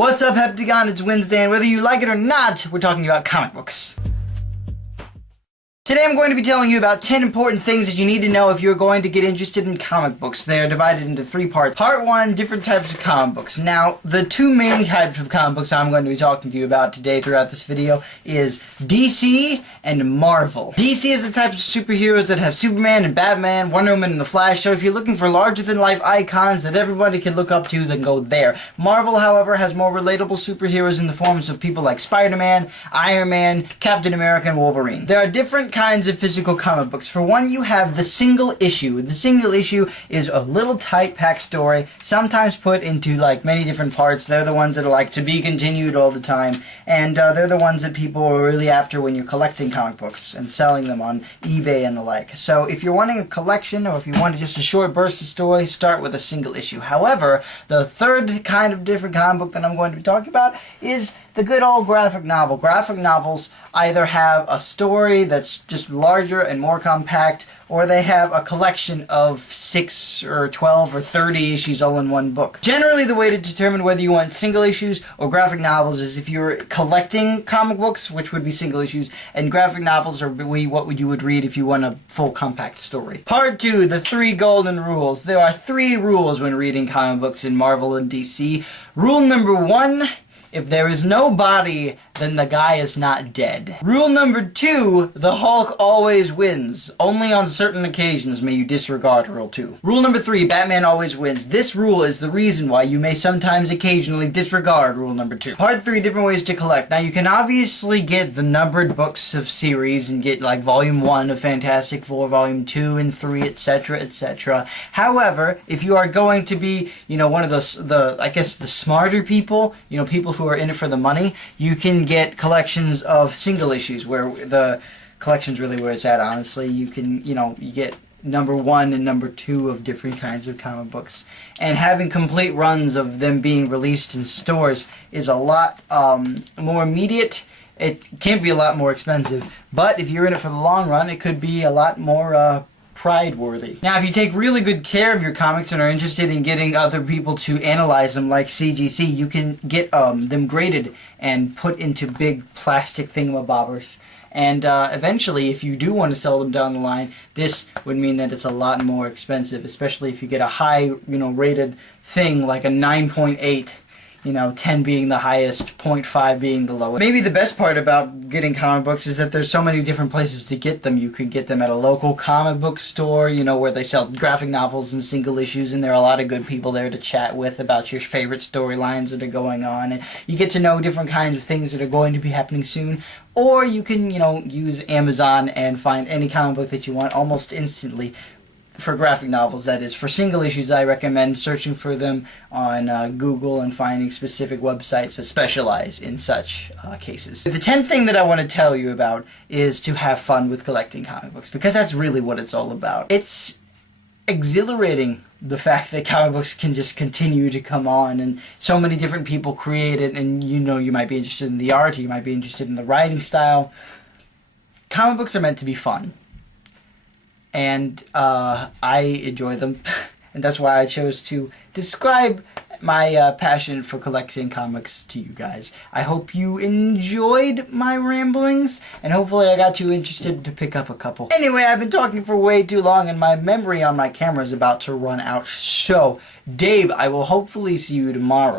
What's up, Heptagon? It's Wednesday, and whether you like it or not, we're talking about comic books. Today I'm going to be telling you about 10 important things that you need to know if you're going to get interested in comic books. They are divided into 3 parts. Part 1, different types of comic books. Now, the 2 main types of comic books I'm going to be talking to you about today throughout this video is DC and Marvel. DC is the type of superheroes that have Superman and Batman, Wonder Woman and the Flash, so if you're looking for larger-than-life icons that everybody can look up to, then go there. Marvel, however, has more relatable superheroes in the forms of people like Spider-Man, Iron Man, Captain America, and Wolverine. There are different kinds of physical comic books. For one, you have the single issue. The single issue is a little tight packed story, sometimes put into like many different parts. They're the ones that are like to be continued all the time, and they're the ones that people are really after when you're collecting comic books and selling them on eBay and the like. So if you're wanting a collection, or if you want just a short burst of story, start with a single issue. However, the third kind of different comic book that I'm going to be talking about is the good old graphic novel. Graphic novels either have a story that's just larger and more compact, or they have a collection of 6 or 12 or 30 issues all in one book. Generally, the way to determine whether you want single issues or graphic novels is if you're collecting comic books, which would be single issues, and graphic novels are what you would read if you want a full compact story. Part 2, the 3 golden rules. There are 3 rules when reading comic books in Marvel and DC. Rule number 1, if there is no body, then the guy is not dead. Rule number 2, the Hulk always wins. Only on certain occasions may you disregard Rule 2. Rule number 3, Batman always wins. This rule is the reason why you may sometimes occasionally disregard Rule number 2. Part 3, different ways to collect. Now you can obviously get the numbered books of series and get like Volume 1 of Fantastic Four, Volume 2 and 3, etc., etc. However, if you are going to be, one of the smarter people, people who are in it for the money, you can get collections of single issues, where the collection's really where it's at, honestly. You can, you get number 1 and number 2 of different kinds of comic books. And having complete runs of them being released in stores is a lot more immediate. It can't be a lot more expensive, but if you're in it for the long run, it could be a lot more pride-worthy. Now, if you take really good care of your comics and are interested in getting other people to analyze them like CGC, you can get them graded and put into big plastic thingamabobbers. And eventually, if you do want to sell them down the line, this would mean that it's a lot more expensive, especially if you get a high, rated thing like a 9.8. 10 being the highest, 0.5 being the lowest. Maybe the best part about getting comic books is that there's so many different places to get them. You could get them at a local comic book store, where they sell graphic novels and single issues, and there are a lot of good people there to chat with about your favorite storylines that are going on. And you get to know different kinds of things that are going to be happening soon. Or you can, use Amazon and find any comic book that you want almost instantly. For graphic novels, that is. For single issues, I recommend searching for them on Google and finding specific websites that specialize in such cases. The 10th thing that I want to tell you about is to have fun with collecting comic books, because that's really what it's all about. It's exhilarating, the fact that comic books can just continue to come on, and so many different people create it, and you might be interested in the art, or you might be interested in the writing style. Comic books are meant to be fun. And I enjoy them, and that's why I chose to describe my passion for collecting comics to you guys. I hope you enjoyed my ramblings, and hopefully I got you interested to pick up a couple. Anyway, I've been talking for way too long, and my memory on my camera is about to run out. So, Dave, I will hopefully see you tomorrow.